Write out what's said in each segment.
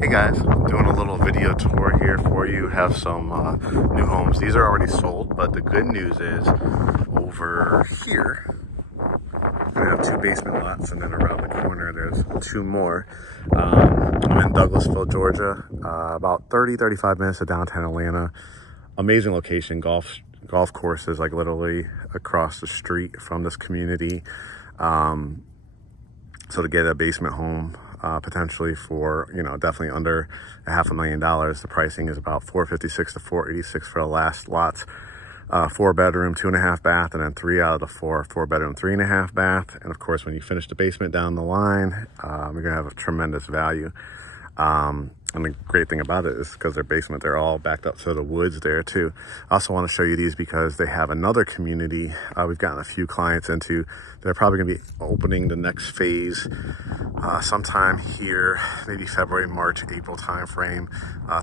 Hey guys, doing a little video tour here for you. Have some new homes. These are already sold, but the good news is over here, we have two basement lots, and then around the corner there's two more. I'm in Douglasville, Georgia, about 30-35 minutes to downtown Atlanta. Amazing location, golf courses like literally across the street from this community. So to get a basement home, potentially for, definitely under $500,000, the pricing is about $456 to $486 for the last lots. 4-bedroom, 2.5 bath, and then 3 out of the 4-bedroom, 3.5 bath. And of course, when you finish the basement down the line, you're gonna have a tremendous value. And the great thing about it is because their basement, they're all backed up to the woods there too. I also want to show you these because they have another community we've gotten a few clients into. They're probably going to be opening the next phase sometime here, maybe February, March, April timeframe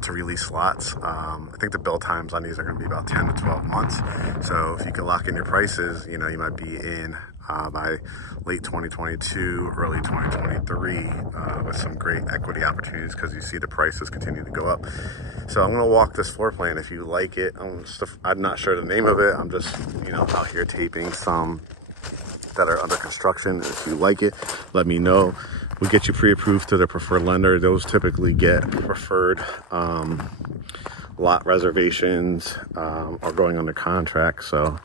to release lots. I think the build times on these are going to be about 10 to 12 months. So if you can lock in your prices, you might be in by late 2022, early 2023 with some great equity opportunities because you see the prices continue to go up. So I'm going to walk this floor plan. If you like it, I'm not sure the name of it. I'm just, out here taping some that are under construction. If you like it, let me know. We get you pre-approved to the preferred lender. Those typically get preferred lot reservations or going under contract. So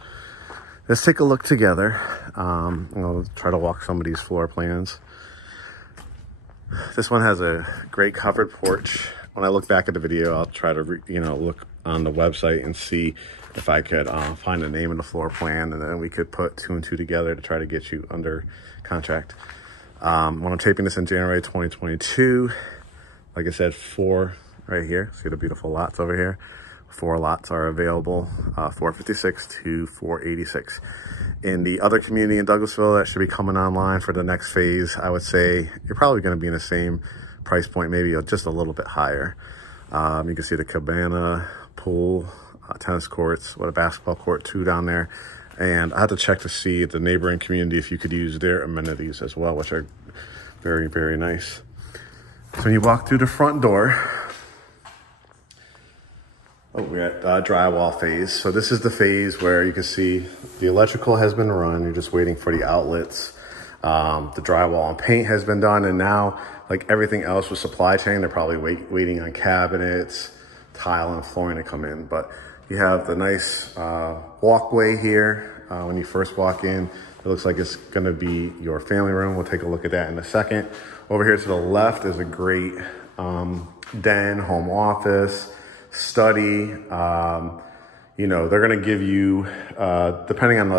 let's take a look together. I'll try to walk some of these floor plans. This one has a great covered porch. When I look back at the video, I'll try to, look on the website and see if I could find the name of the floor plan, and then we could put 2 and 2 together to try to get you under contract. When I'm taping this in January 2022, like I said, 4 right here. See the beautiful lots over here? 4 lots are available, 456 to 486. In the other community in Douglasville that should be coming online for the next phase, I would say you're probably going to be in the same price point, maybe just a little bit higher. You can see the cabana, pool, tennis courts, a basketball court too down there. And I had to check to see the neighboring community if you could use their amenities as well, which are very, very nice. So when you walk through the front door, we're at drywall phase. So this is the phase where you can see the electrical has been run. You're just waiting for the outlets. The drywall and paint has been done. And now, like everything else with supply chain, they're probably waiting on cabinets, tile, and flooring to come in. But you have the nice walkway here. When you first walk in, it looks like it's going to be your family room. We'll take a look at that in a second. Over here to the left is a great den, home office, study. They're going to give you, depending on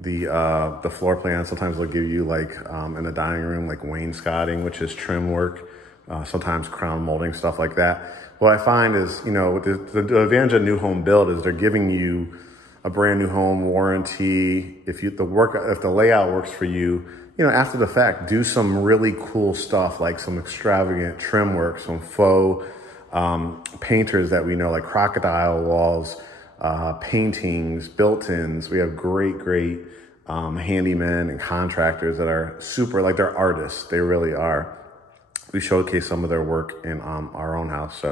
the floor plan, sometimes they'll give you like in the dining room, like wainscoting, which is trim work, sometimes crown molding, stuff like that. What I find is, the advantage of new home build is they're giving you a brand new home warranty. If the layout works for you, after the fact, do some really cool stuff, like some extravagant trim work, some faux painters that we know, like crocodile walls, paintings, built-ins. We have great handymen and contractors that are super, like they're artists. They really are. We showcase some of their work in our own house.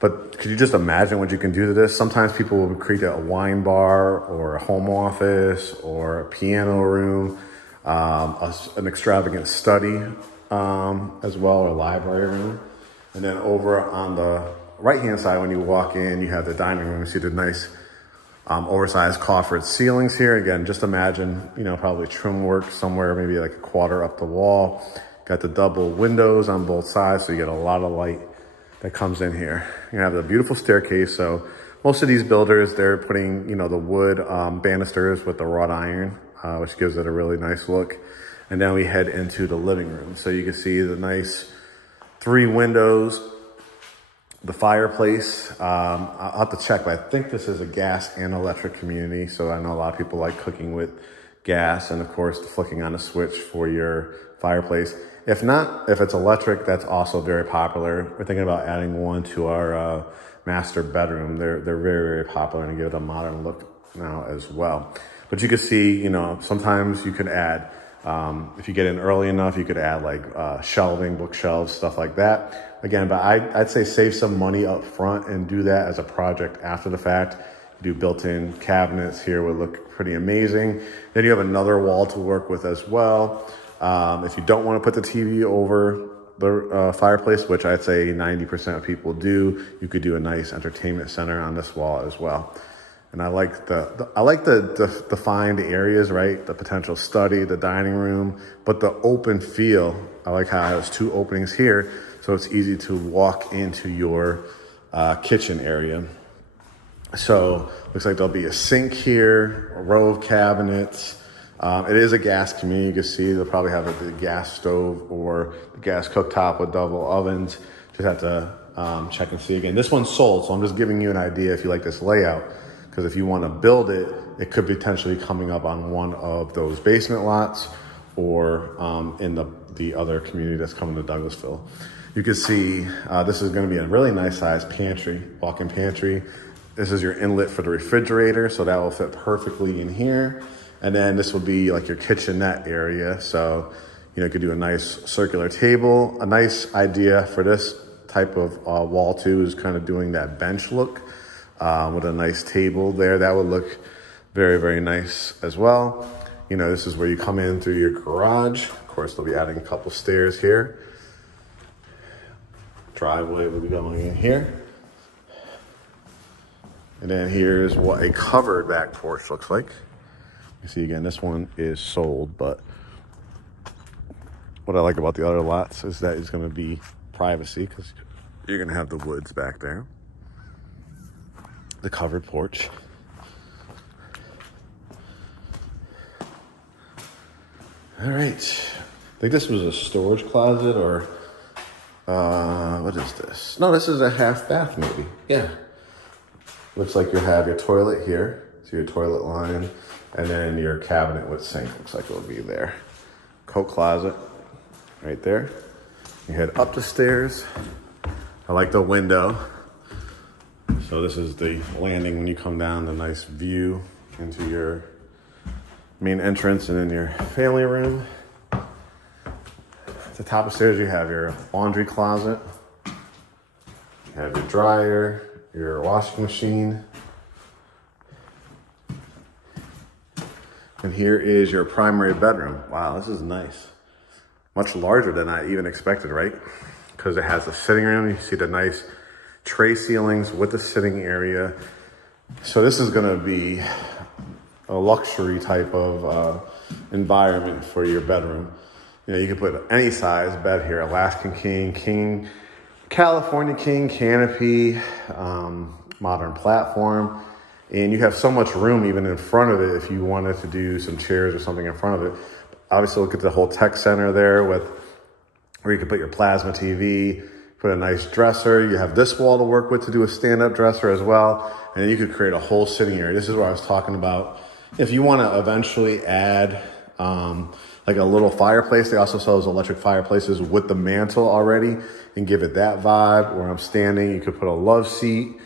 But could you just imagine what you can do to this? Sometimes people will create a wine bar or a home office or a piano room, an extravagant study as well, or library room. And then over on the right-hand side, when you walk in, you have the dining room. You see the nice oversized coffered ceilings here. Again, just imagine, probably trim work somewhere, maybe like a quarter up the wall. Got the double windows on both sides, so you get a lot of light that comes in here. You have the beautiful staircase. So most of these builders, they're putting, the wood banisters with the wrought iron, which gives it a really nice look. And then we head into the living room. So you can see the nice 3 windows, the fireplace. I'll have to check, but I think this is a gas and electric community. So I know a lot of people like cooking with gas, and of course, flicking on a switch for your fireplace. If not, if it's electric, that's also very popular. We're thinking about adding one to our master bedroom. They're very, very popular and give it a modern look now as well. But you can see, sometimes you can add If you get in early enough, you could add like shelving, bookshelves, stuff like that. Again, but I'd say save some money up front and do that as a project after the fact. You do built-in cabinets here would look pretty amazing. Then you have another wall to work with as well. If you don't want to put the TV over the fireplace, which I'd say 90% of people do, you could do a nice entertainment center on this wall as well. And I like the defined areas, right? The potential study, the dining room, but the open feel. I like how it has two openings here, so it's easy to walk into your kitchen area. So looks like there'll be a sink here, a row of cabinets. It is a gas community. You can see they'll probably have a gas stove or a gas cooktop with double ovens. Just have to check and see again. This one's sold, so I'm just giving you an idea if you like this layout. Because if you want to build it, it could potentially be coming up on one of those basement lots or in the other community that's coming to Douglasville. You can see this is going to be a really nice size pantry, walk-in pantry. This is your inlet for the refrigerator, so that will fit perfectly in here. And then this will be like your kitchenette area. So, you could do a nice circular table. A nice idea for this type of wall too is kind of doing that bench look with a nice table there. That would look very, very nice as well. This is where you come in through your garage. Of course, they'll be adding a couple stairs here. Driveway will be going in here. And then here's what a covered back porch looks like. You see, again, this one is sold, but what I like about the other lots is that it's going to be privacy because you're going to have the woods back there. The covered porch. All right. I think this was a storage closet or what is this? No, this is a half bath maybe. Yeah. Looks like you'll have your toilet here. So your toilet line. And then your cabinet with sink looks like it'll be there. Coat closet right there. You head up the stairs. I like the window. So this is the landing when you come down, the nice view into your main entrance and then your family room. At the top of the stairs, you have your laundry closet. You have your dryer, your washing machine. And here is your primary bedroom. Wow, this is nice. Much larger than I even expected, right? Because it has a sitting room. You see the nice tray ceilings with the sitting area. So this is gonna be a luxury type of environment for your bedroom. You can put any size bed here, Alaskan king, California king, canopy, modern platform. And you have so much room even in front of it if you wanted to do some chairs or something in front of it. Obviously, look at the whole tech center there where you can put your plasma TV, put a nice dresser. You have this wall to work with to do a stand-up dresser as well. And then you could create a whole sitting area. This is what I was talking about. If you want to eventually add like a little fireplace, they also sell those electric fireplaces with the mantle already and give it that vibe. Where I'm standing, you could put a love seat.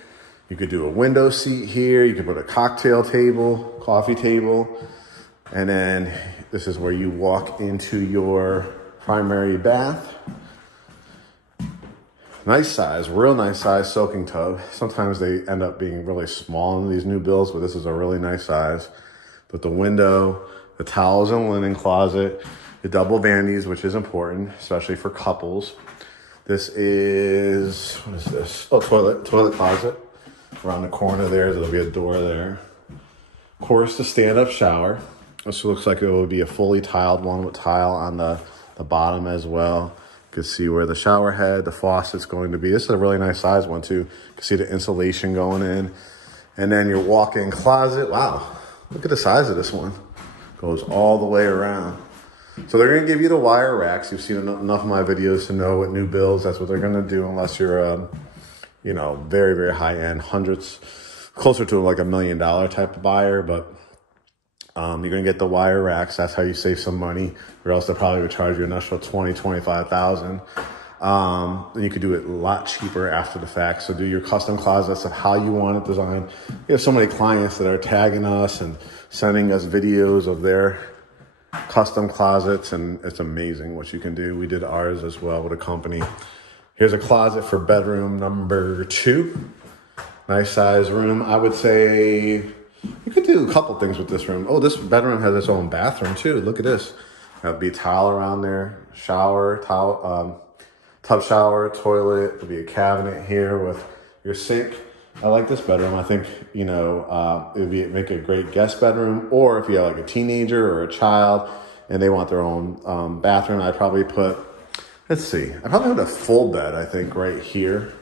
You could do a window seat here. You could put a cocktail table, coffee table. And then this is where you walk into your primary bath. Nice size, real nice size soaking tub. Sometimes they end up being really small in these new builds, but this is a really nice size. But the window, the towels and linen closet, the double vanities, which is important, especially for couples. This is, what is this? Oh, toilet closet. Around the corner there'll be a door there. Of course, the stand-up shower. This looks like it will be a fully tiled one with tile on the bottom as well. You can see where the shower head, the faucet's going to be. This is a really nice size one too. You can see the insulation going in. And then your walk-in closet. Wow, look at the size of this one. Goes all the way around. So they're gonna give you the wire racks. You've seen enough of my videos to know with new builds, that's what they're gonna do unless you're very, very high end, hundreds, closer to like $1 million type of buyer, but you're gonna get the wire racks. That's how you save some money, or else they'll probably would charge you an extra $20,000, $25,000. And you could do it a lot cheaper after the fact. So do your custom closets of how you want it designed. We have so many clients that are tagging us and sending us videos of their custom closets, and it's amazing what you can do. We did ours as well with a company. Here's a closet for bedroom number 2. Nice size room. I would say you could do a couple things with this room. Oh, this bedroom has its own bathroom too. Look at this. There'll be towel around there, shower, tub shower, toilet. There'll be a cabinet here with your sink. I like this bedroom. I think, you know, it would make a great guest bedroom, or if you have like a teenager or a child and they want their own bathroom, I'd probably put, let's see, I probably put a full bed, I think, right here.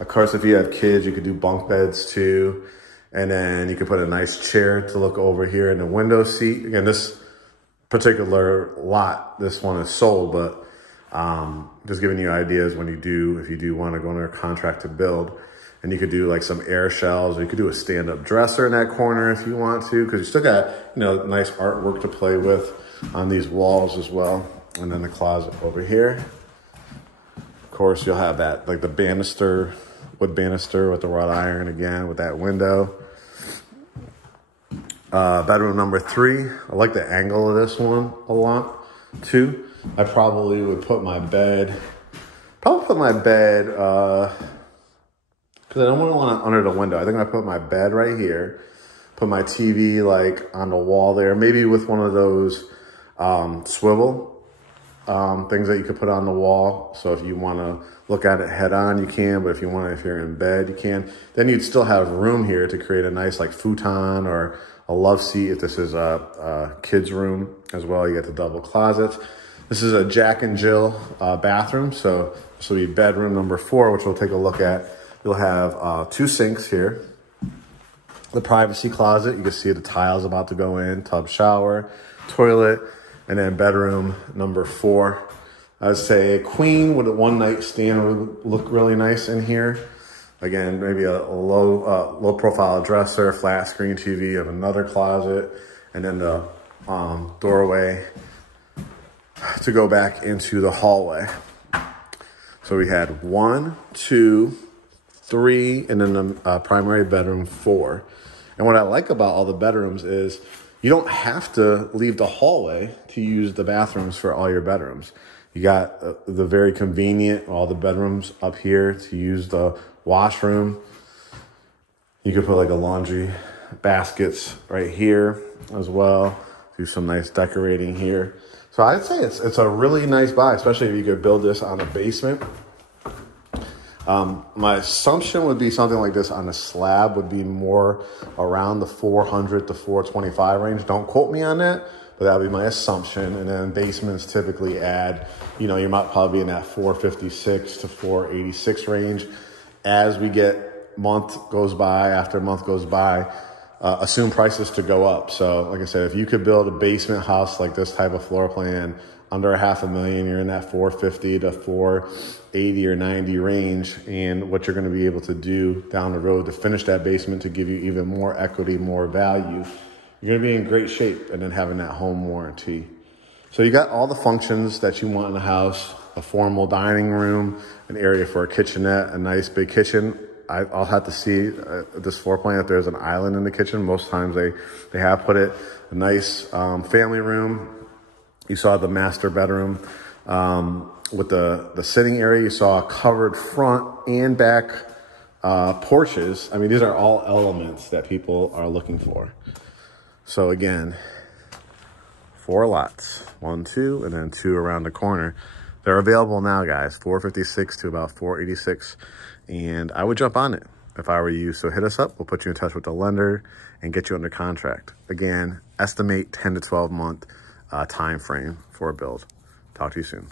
Of course, if you have kids, you could do bunk beds too. And then you could put a nice chair to look over here in the window seat. Again, this particular lot, this one is sold, but just giving you ideas when you do, if you do want to go under a contract to build. And you could do like some air shelves, or you could do a stand-up dresser in that corner if you want to, because you still got, you know, nice artwork to play with on these walls as well. And then the closet over here. Of course, you'll have that, like the banister, wood banister with the wrought iron again, with that window. Bedroom number 3. I like the angle of this one a lot too. I probably would put my bed, because I don't want it under the window. I think I put my bed right here, put my TV like on the wall there, maybe with one of those swivel things that you could put on the wall. So if you want to look at it head on, you can, but if you're in bed, you can. Then you'd still have room here to create a nice like futon or a love seat if this is a kid's room as well. You get the double closets. This is a Jack and Jill bathroom. So this will be bedroom number 4, which we'll take a look at. You'll have 2 sinks here. The privacy closet, you can see the tiles about to go in, tub shower, toilet, and then bedroom number 4. I'd say a queen with a one-night stand would look really nice in here. Again, maybe a low profile dresser, flat screen TV of another closet, and then the doorway to go back into the hallway. So we had 1, 2, 3, and then the primary bedroom 4. And what I like about all the bedrooms is you don't have to leave the hallway to use the bathrooms for all your bedrooms. You got the very convenient, all the bedrooms up here to use the washroom. You could put like a laundry baskets right here as well. Do some nice decorating here. So I'd say it's a really nice buy, especially if you could build this on a basement. My assumption would be something like this on a slab would be more around the 400 to 425 range. Don't quote me on that, but that would be my assumption. And then basements typically add, you know, you might probably be in that 456 to 486 range. As we get month goes by, after month goes by, assume prices to go up. So like I said, if you could build a basement house like this type of floor plan under $500,000, you're in that 450 to 480 or 90 range. And what you're going to be able to do down the road to finish that basement to give you even more equity, more value, you're going to be in great shape. And then having that home warranty. So you got all the functions that you want in the house: a formal dining room, an area for a kitchenette, a nice big kitchen. I'll have to see this floor plan if there's an island in the kitchen. Most times they have put it. A nice family room. You saw the master bedroom with the sitting area. You saw a covered front and back porches. I mean, these are all elements that people are looking for. So again, 4 lots, 1, 2, and then 2 around the corner. They're available now, guys, 456 to about 486. And I would jump on it if I were you. So hit us up. We'll put you in touch with the lender and get you under contract. Again, estimate 10 to 12 month time frame for a build. Talk to you soon.